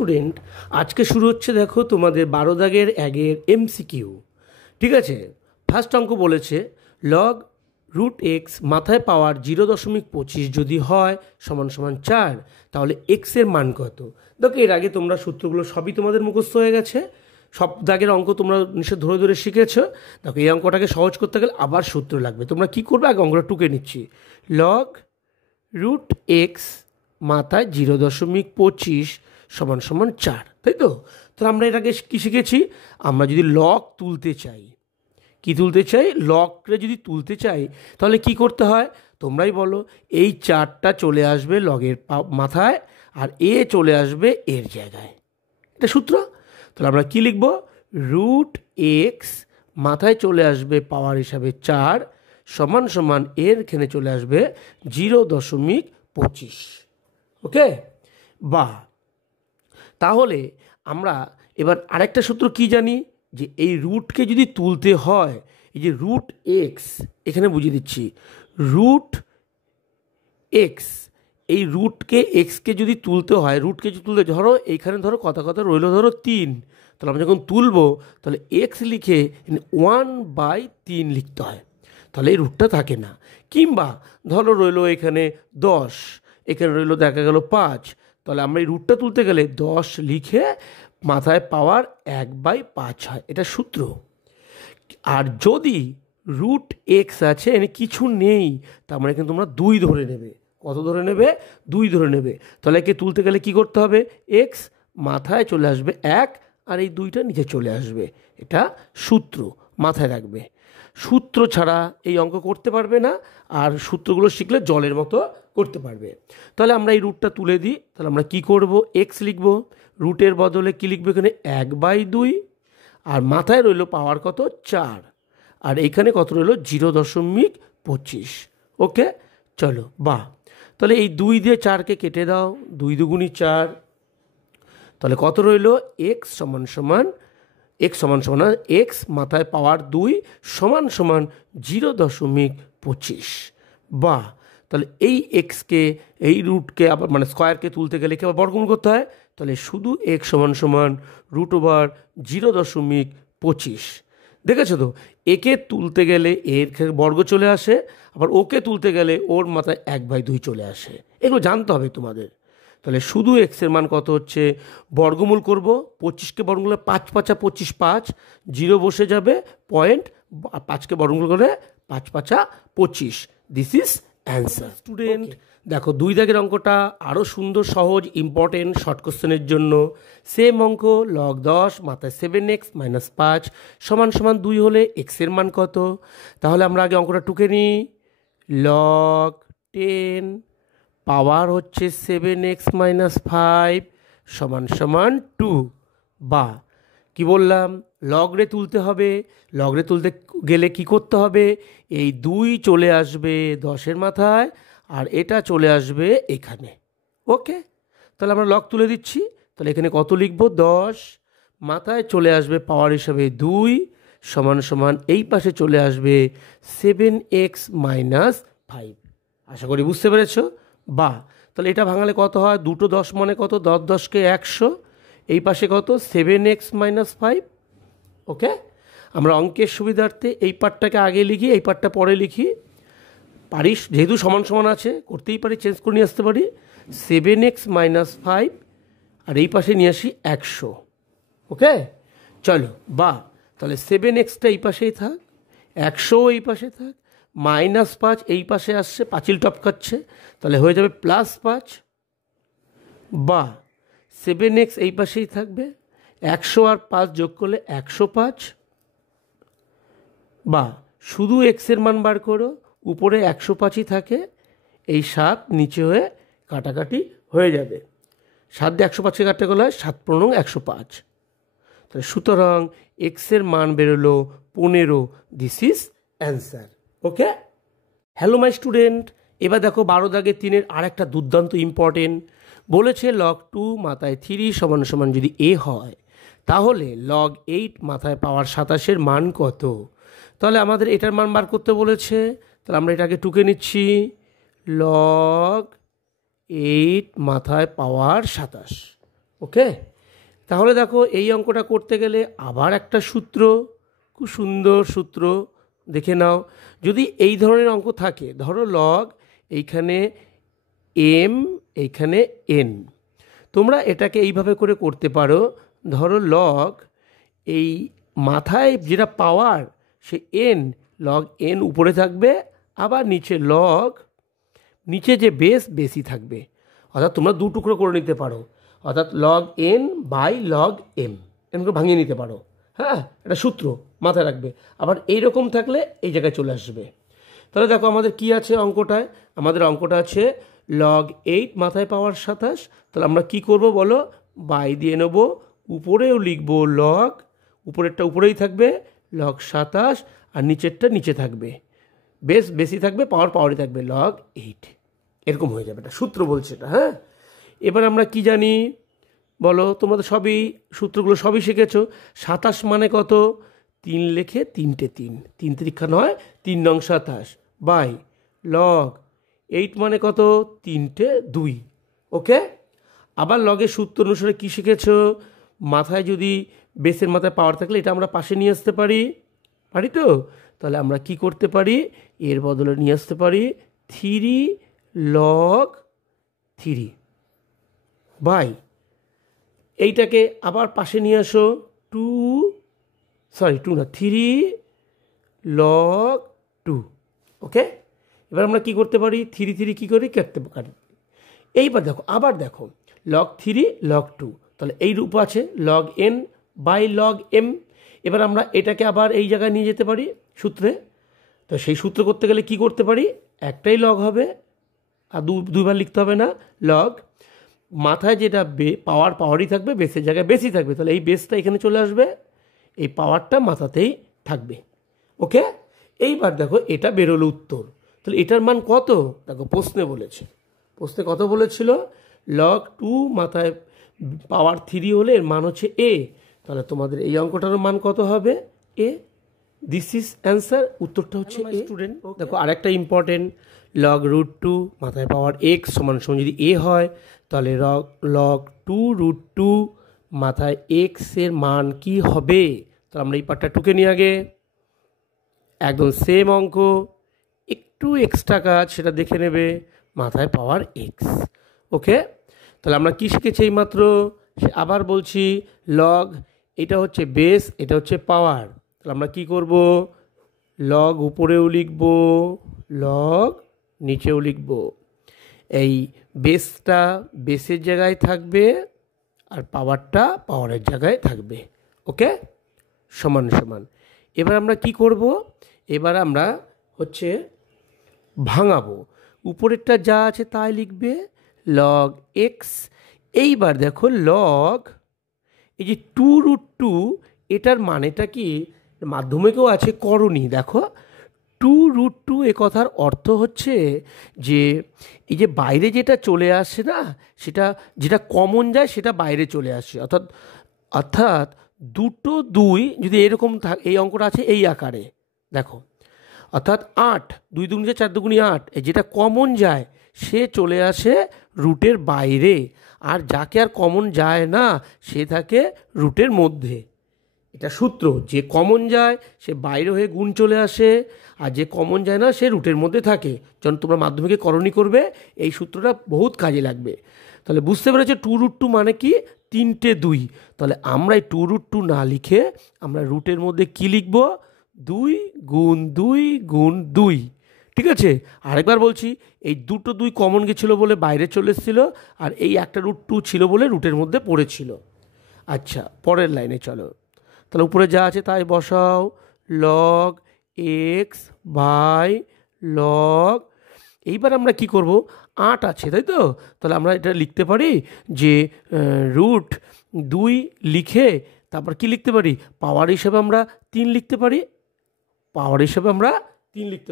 Student, আজকে শুরু হচ্ছে দেখো তোমাদের 12 দাগের এগের এমসিকিউ। ঠিক আছে, ফার্স্ট অঙ্ক বলেছে লগ রুট এক্স মাথায় পাওয়ার 0.25 যদি হয় সমান সমান 4, তাহলে এক্সের মান কত? দেখো এর আগে তোমরা সূত্রগুলো সবই তোমাদের মুখস্থ হয়ে গেছে, সব দাগের অঙ্ক তোমরা নিশ্চয় ধরে ধরে শিখেছো। দেখো এই অঙ্কটাকে সহজ করতে গেলে আবার সূত্র লাগবে। তোমরা কি করবে, আগে অঙ্কটা টুকে নিচ্ছি। লগ রুট এক্স মাথায় 0.25 সমান সমান 4, তাই তো? তাহলে আমরা এটাকে কী শিখেছি, আমরা যদি লগ তুলতে চাই, কি তুলতে চাই, লগটা যদি তুলতে চাই তাহলে কি করতে হয় তোমরাই বলো। এই 4টা চলে আসবে লগের মাথায় আর এ চলে আসবে এর জায়গায়, এটা সূত্র। তাহলে আমরা কি লিখব, রুট এক্স মাথায় চলে আসবে পাওয়ার হিসাবে 4 সমান সমান এর এখানে চলে আসবে 0.25। ওকে, বা তাহলে আমরা এবার আরেকটা সূত্র কি জানি, যে এই রুটকে যদি তুলতে হয়, এই যে রুট এক্স এখানে বুঝিয়ে দিচ্ছি, রুট এক্স, এই রুটকে এক্সকে যদি তুলতে হয়, রুটকে যদি তুলতে ধরো এইখানে ধরো কথা কথা রইলো ধরো 3, তাহলে আমরা যখন তুলবো তাহলে এক্স লিখে 1/3 লিখতে হয়, তাহলে এই রুটটা থাকে না। কিংবা ধরো রইলো এখানে 10, এখানে রইলো দেখা গেল 5, তাহলে আমরা এই রুটটা তুলতে গেলে 10 লিখে মাথায় পাওয়ার 1/5 হয়, এটা সূত্র। আর যদি রুট এক্স আছে এখানে কিছু নেই, তার মানে এখানে তোমরা 2 ধরে নেবে। কত ধরে নেবে, 2 ধরে নেবে। তাহলে একে তুলতে গেলে কি করতে হবে, এক্স মাথায় চলে আসবে 1 আর এই 2টা নিচে চলে আসবে, এটা সূত্র, মাথায় রাখবে। সূত্র ছাড়া এই অঙ্ক করতে পারবে না, আর সূত্রগুলো শিখলে জলের মতো করতে পারবে। তাহলে আমরা এই রুটটা তুলে দিই, তাহলে আমরা কি করব, এক্স লিখব, রুটের বদলে কি লিখবো এখানে 1/2, আর মাথায় রইল পাওয়ার কত 4, আর এইখানে কত রইল 0.25। ওকে, চলো বা তাহলে এই 2 দিয়ে 4কে কেটে দাও, 2 দুগুণি 4, তাহলে কত রইল এক্স সমান সমান এক্স মাথায় পাওয়ার 2 সমান সমান 0.25। বা তাহলে এই এক্সকে, এই রুটকে আবার মানে স্কোয়ারকে তুলতে গেলে কি আবার বর্গমূল করতে হয়, তাহলে শুধু এক্স সমান সমান √0.25। দেখেছো তো, একে তুলতে গেলে এর বর্গ চলে আসে, আবার ওকে তুলতে গেলে ওর মাথায় 1/2 চলে আসে, এগুলো জানতে হবে তোমাদের। তাহলে শুধু এক্সের মান কত হচ্ছে, বর্গমূল করব, 25কে বর্গমূল 5 5 25, 5 জিরো বসে যাবে পয়েন্ট, 5কে বর্গমূল করে 5 5 25, দিস ইজ অ্যান্সার। স্টুডেন্ট দেখো 2 দাগের অঙ্কটা আরও সুন্দর, সহজ, ইম্পর্টেন্ট শর্ট কোশ্চেনের জন্য। সেম অঙ্ক, লগ 10 মাথায় 7x - 5 সমান সমান 2 হলে এক্সের মান কত? তাহলে আমরা আগে অঙ্কটা টুকে নিই। লগ 10 পাওয়ার হচ্ছে 7x - 5 সমান সমান 2। বা কি বললাম, লগরে তুলতে হবে, লগরে তুলতে গেলে কি করতে হবে, এই 2 চলে আসবে 10-এর মাথায় আর এটা চলে আসবে এখানে। ওকে, তাহলে আমরা লগ তুলে দিচ্ছি, তাহলে এখানে কত লিখব, 10 মাথায় চলে আসবে পাওয়ার হিসাবে 2 সমান সমান এই পাশে চলে আসবে 7x - 5। আশা করি বুঝতে পেরেছো। বা তাহলে এটা ভাঙালে কত হয়, 2টো 10 মানে কত, 10 10কে 100, এই পাশে কত 7x - 5। ওকে, আমরা অঙ্কের সুবিধার্থে এই পার্টটাকে আগে লিখি, এই পার্টটা পরে লিখি, পারিস যেহেতু সমান সমান আছে করতেই পারি, চেঞ্জ করে নিয়ে আসতে পারি। 7x - 5 আর এই পাশে নিয়ে আসি 100। ওকে, চলো বা তাহলে 7xটা এই পাশেই থাক, 100 এই পাশে থাক, -5 এই পাশে আসছে, পাঁচিল টপকাচ্ছে, তাহলে হয়ে যাবে +5। বা 7x এই পাশেই থাকবে, 100 আর 5 যোগ করলে 105। বা শুধু এক্সের মান বার করো, উপরে 105ই থাকে, এই 7 নিচে হয়ে কাটাকাটি হয়ে যাবে, 7 দিয়ে 105কে কাটতে গেলে 7 × 105। তাহলে সুতরাং এক্সের মান বেরোলো 15, this is answer. Okay, hello my student, এবার দেখো 12 দাগের 3-এর আর একটা দুর্দান্ত ইম্পর্টেন্ট বলেছে, লগ 2 মাথায় 3 সমান সমান যদি এ হয়, তাহলে লগ 8 মাথায় পাওয়ার 27-এর মান কত? তাহলে আমাদের এটার মান বার করতে বলেছে, তাহলে আমরা এটাকে টুকে নিচ্ছি, লগ 8 মাথায় পাওয়ার 27। ওকে, তাহলে দেখো এই অঙ্কটা করতে গেলে আবার একটা সূত্র, খুব সুন্দর সূত্র, দেখে নাও। যদি এই ধরনের অঙ্ক থাকে, ধরো লগ এইখানে এম, এইখানে এন, তোমরা এটাকে এইভাবে করে করতে পারো। ধরো লগ এই মাথায় যেটা পাওয়ার সে এন, লগ এন উপরে থাকবে, আবার নিচে লগ, নিচে যে বেসই থাকবে। অর্থাৎ তোমরা দু টুকরো করে নিতে পারো, অর্থাৎ log n by log m, এমন ভাঙিয়ে নিতে পারো। হ্যাঁ, এটা সূত্র মাথায় রাখবে। আবার এইরকম থাকলে এই জায়গায় চলে আসবে। তাহলে দেখো আমাদের কি আছে অঙ্কটায়, আমাদের অঙ্কটা আছে লগ 8 মাথায় পাওয়ার 27। তাহলে আমরা কি করব বলো, বাই দিয়ে নেব, উপরেও লিখবো লগ, উপরেরটা উপরেই থাকবে লগ 27, আর নিচেরটা নিচে থাকবে, বেশি থাকবে, পাওয়ারই থাকবে লগ 8, এরকম হয়ে যাবে। এটা সূত্র বলছে এটা। হ্যাঁ, এবার আমরা কি জানি বলো, তোমরা সবই সূত্রগুলো সবই শিখেছো। 27 মানে কত, 3 লেখে 3টে 3, 3 3 9, 3 নং 27 বাই লগ 8 মানে কত, 3টে 2। ওকে, আবার লগের সূত্র অনুসারে কী শিখেছো, মাথায় যদি বেসের মাথায় পাওয়ার থাকলে এটা আমরা পাশে নিয়ে আসতে পারি, পারি তো? তাহলে আমরা কি করতে পারি, এর বদলে নিয়ে আসতে পারি 3 লগ 3 বাই, এইটাকে আবার পাশে নিয়ে আসো 3 লগ 2। ওকে, এবার আমরা কি করতে পারি, 3 কী করি, কাটতে পারি। এইবার দেখো, আবার দেখো লগ 3 লগ 2, তাহলে এই রূপ আছে log n by log m. এবার আমরা এটাকে আবার এই জায়গায় নিয়ে যেতে পারি সূত্রে। তো সেই সূত্র করতে গেলে কি করতে পারি, একটাই লগ হবে, আর দুবার লিখতে হবে না। লগ মাথায় যেটা পাওয়ারই থাকবে, বেসের জায়গায় বেশি থাকবে, তাহলে এই বেসটা এখানে চলে আসবে, এই পাওয়ারটা মাথাতেই থাকবে। ওকে, এইবার দেখো এটা বেরোলো উত্তর। তাহলে এটার মান কত, দেখো প্রশ্নে বলেছে, প্রশ্নে কত বলেছিল, লগ 2 মাথায় পাওয়ার 3 হলে এর মান হচ্ছে এ। তাহলে তোমাদের এই অঙ্কটার মান কত হবে, এ। দিস ইজ অ্যান্সার, উত্তরটা হচ্ছে স্টুডেন্ট। দেখো আরেকটা ইম্পর্টেন্ট, লগ √2 মাথায় পাওয়ার x সমান যদি এ হয়, তাহলে লগ 2√2 মাথায় x এর মান কি হবে। তাহলে আমরা এই পার্টটা টুকে নিই আগে, একদম সেম অঙ্ক, একটু এক্সট্রা কাজ সেটা দেখে নেবে, মাথায় পাওয়ার x। ওকে, তাহলে আমরা কি শিখেছি এইমাত্র, আবার বলছি, লগ এটা হচ্ছে বেস, এটা হচ্ছে পাওয়ার। তাহলে আমরা কি করব, লগ উপরেও লিখব, লগ নিচেও লিখব, এই বেসটা বেসের জায়গায় থাকবে, আর পাওয়ারটা পাওয়ারের জায়গায় থাকবে। ওকে, সমান সমান। এবার আমরা কি করব, এবার আমরা হচ্ছে ভাঙাবো, উপরেরটা যা আছে তাই লিখবে লগ এক্স। এইবার দেখো লগ এই যে 2√2, এটার মানেটা কি, মাধ্যমিকেও আছে করণী। দেখো 2√2 এ কথার অর্থ হচ্ছে যে এই যে বাইরে যেটা চলে আসে না, সেটা যেটা কমন যায় সেটা বাইরে চলে আসে, অর্থাৎ 2 2 যদি এরকম এই অঙ্কটা আছে এই আকারে, দেখো অর্থাৎ 8, 2 2 4 2 8, যেটা কমন যায় সে চলে আসে রুটের বাইরে, আর যাকে আর কমন যায় না সে থাকে রুটের মধ্যে। এটা সূত্র, যে কমন যায় সে বাইরে হয়ে গুণ চলে আসে, আর যে কমন যায় না সে রুটের মধ্যে থাকে। যখন তোমরা মাধ্যমিকে করণী করবে এই সূত্রটা বহুত কাজে লাগবে। তাহলে বুঝতে পেরেছো 2√2 মানে কি, 3টে 2। তাহলে আমরা এই 2√2 না লিখে আমরা রুটের মধ্যে কি লিখব, 2 গুণ 2 গুণ 2। ঠিক আছে, আরেকবার বলছি, এই 2 কমন গেছিলো বলে বাইরে চলে এসেছিলো, আর এই একটা √2 ছিল বলে রুটের মধ্যে পড়েছিল। আচ্ছা, পরের লাইনে চলো, তাহলে উপরে যা আছে তাই বসাও, লগ এক্স বাই লগ, এইবার আমরা কি করব, 8 আছে তাই তো, তাহলে আমরা এটা লিখতে পারি যে √2 লিখে তারপর কি লিখতে পারি, পাওয়ার হিসেবে আমরা 3 লিখতে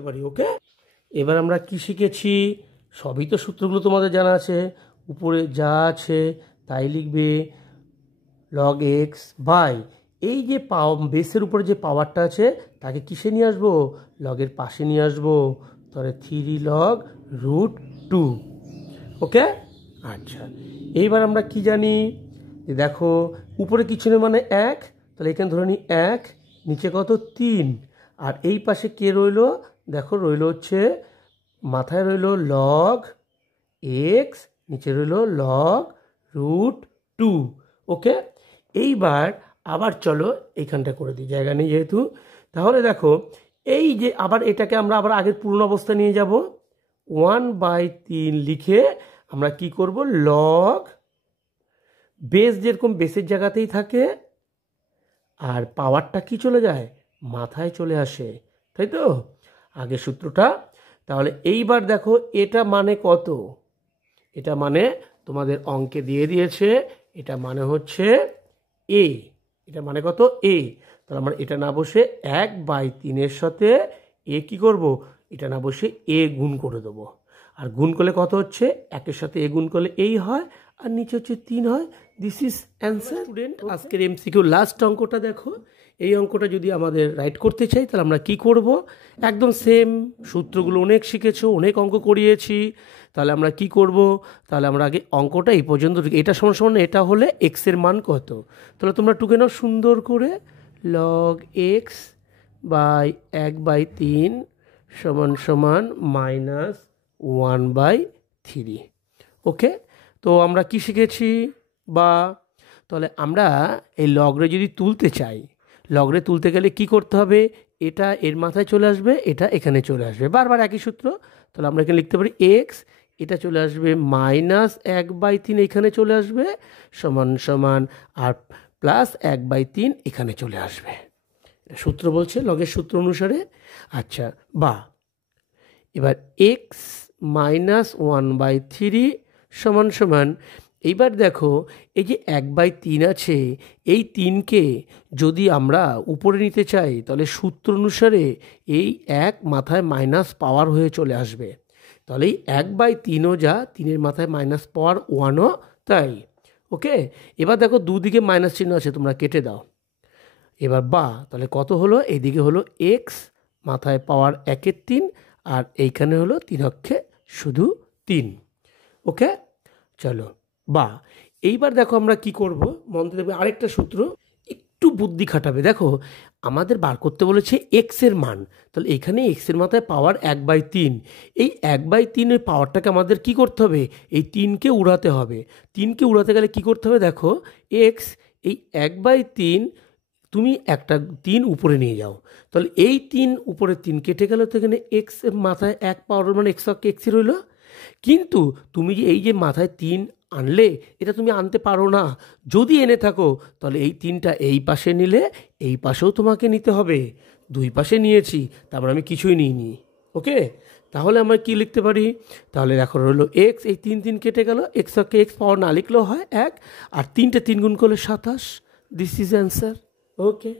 পারি, ওকে। এবার আমরা কি শিখেছি, সবই তো সূত্রগুলো তোমাদের জানা আছে, উপরে যা আছে তাই লিখবে, লগ এক্স বাই এই যে বেসের উপরে যে পাওয়ারটা আছে তাকে কিসে নিয়ে আসবো, লগের পাশে নিয়ে আসবো, তাহলে 3 লগ √2। ওকে, আচ্ছা এইবার আমরা কি জানি, দেখো উপরে কিছু নেই মানে 1, তাহলে এখানে ধরে নিই 1, নিচে কত 3, আর এই পাশে কে রইলো, দেখো রইলো হচ্ছে মাথায় রইলো লগ এক্স, নিচে রইলো লগ √2। ওকে, এইবার আবার চলো এইখানটা করে দিই, জায়গা নেই যেহেতু। তাহলে দেখো এই যে আবার এটাকে আমরা আবার আগের পুরনো অবস্থা নিয়ে যাব, 1/3 লিখে আমরা কি করব, লগ বেস যেরকম বেসের জায়গাতেই থাকে আর পাওয়ারটা কি চলে যায়, মাথায় চলে আসে, তাই তো আগের সূত্রটা। তাহলে এইবার দেখো এটা মানে কত, এটা মানে তোমাদের অঙ্কে দিয়ে দিয়েছে, এটা মানে হচ্ছে এ, এটা মানে কত এ। তাহলে আমরা এটা না বসে 1/3 সাথে এ কি করব, এটা না বসে এ গুণ করে দেবো, আর গুণ করলে কত হচ্ছে, 1-এর সাথে এ গুণ করলে এই হয়, আর নিচে হচ্ছে 3 হয়। This is answer. স্টুডেন্ট আজকের এমসিকিউ লাস্ট অঙ্কটা দেখো, এই অঙ্কটা যদি আমাদের রাইট করতে চাই তাহলে আমরা কি করব, একদম সেম সূত্রগুলো অনেক শিখেছো, অনেক অঙ্ক করিয়েছি, তাহলে আমরা কি করব, তাহলে আমরা আগে অঙ্কটা এই পর্যন্ত, এটা সমান সমান এটা হলে এক্সের মান কত, তাহলে তোমরা টুকে নাও সুন্দর করে, লগ এক্স বাই 1/3 সমান সমান -1/3। ওকে, তো আমরা কি শিখেছি, বা তাহলে আমরা এই লগরে যদি তুলতে চাই, লগরে তুলতে গেলে কি করতে হবে, এটা এর মাথায় চলে আসবে, এটা এখানে চলে আসবে, বারবার একই সূত্র। তাহলে আমরা এখানে লিখতে পারি এক্স, এটা চলে আসবে -1/3 এখানে চলে আসবে, সমান সমান আর +1/3 এখানে চলে আসবে, সূত্র বলছে লগের সূত্র অনুসারে। আচ্ছা, বা এবার এক্স -1/3 সমান সমান, এইবার দেখো এই যে 1/3 আছে, এই 3কে যদি আমরা উপরে নিতে চাই তাহলে সূত্র অনুসারে এই 1 মাথায় মাইনাস পাওয়ার হয়ে চলে আসবে, তাহলে এই 1/3ও যা, 3-এর মাথায় মাইনাস পাওয়ার 1ও তাই। ওকে, এবার দেখো দুদিকে মাইনাস চিহ্ন আছে, তোমরা কেটে দাও। এবার বা তাহলে কত হলো, এইদিকে হলো এক্স মাথায় পাওয়ার 1/3, আর এইখানে হলো 3 অক্ষে শুধু 3। ওকে, চলো বা এইবার দেখো আমরা কি করব, মনে দেখবে আরেকটা সূত্র, একটু বুদ্ধি খাটাবে। দেখো আমাদের বার করতে বলেছে এক্সের মান, তাহলে এখানে এক্সের মাথায় পাওয়ার 1/3, এই 1/3 এর পাওয়ারটাকে আমাদের কি করতে হবে, এই 3কে উড়াতে হবে। 3কে উড়াতে গেলে কি করতে হবে, দেখো এক্স এই 1/3 তুমি একটা 3 উপরে নিয়ে যাও, তাহলে এই 3 উপরে 3 কেটে গেল, তো এখানে এক্স মাথায় 1 পাওয়ার মানে এক্স অক্ষে এক্সই রইল। কিন্তু তুমি যে এই যে মাথায় 3 আনলে, এটা তুমি আনতে পারো না, যদি এনে থাকো তাহলে এই 3টা এই পাশে নিলে এই পাশেও তোমাকে নিতে হবে, দুই পাশে নিয়েছি, তারপর আমি কিছুই নিইনি। ওকে, তাহলে আমরা কি লিখতে পারি, তাহলে দেখো রইলো এক্স, এই 3 কেটে গেল, এক্স অক্ষে এক্স পাওয়ার না লিখলেও হয় 1, আর 3 গুণ করলে 27। This is answer. ওকে।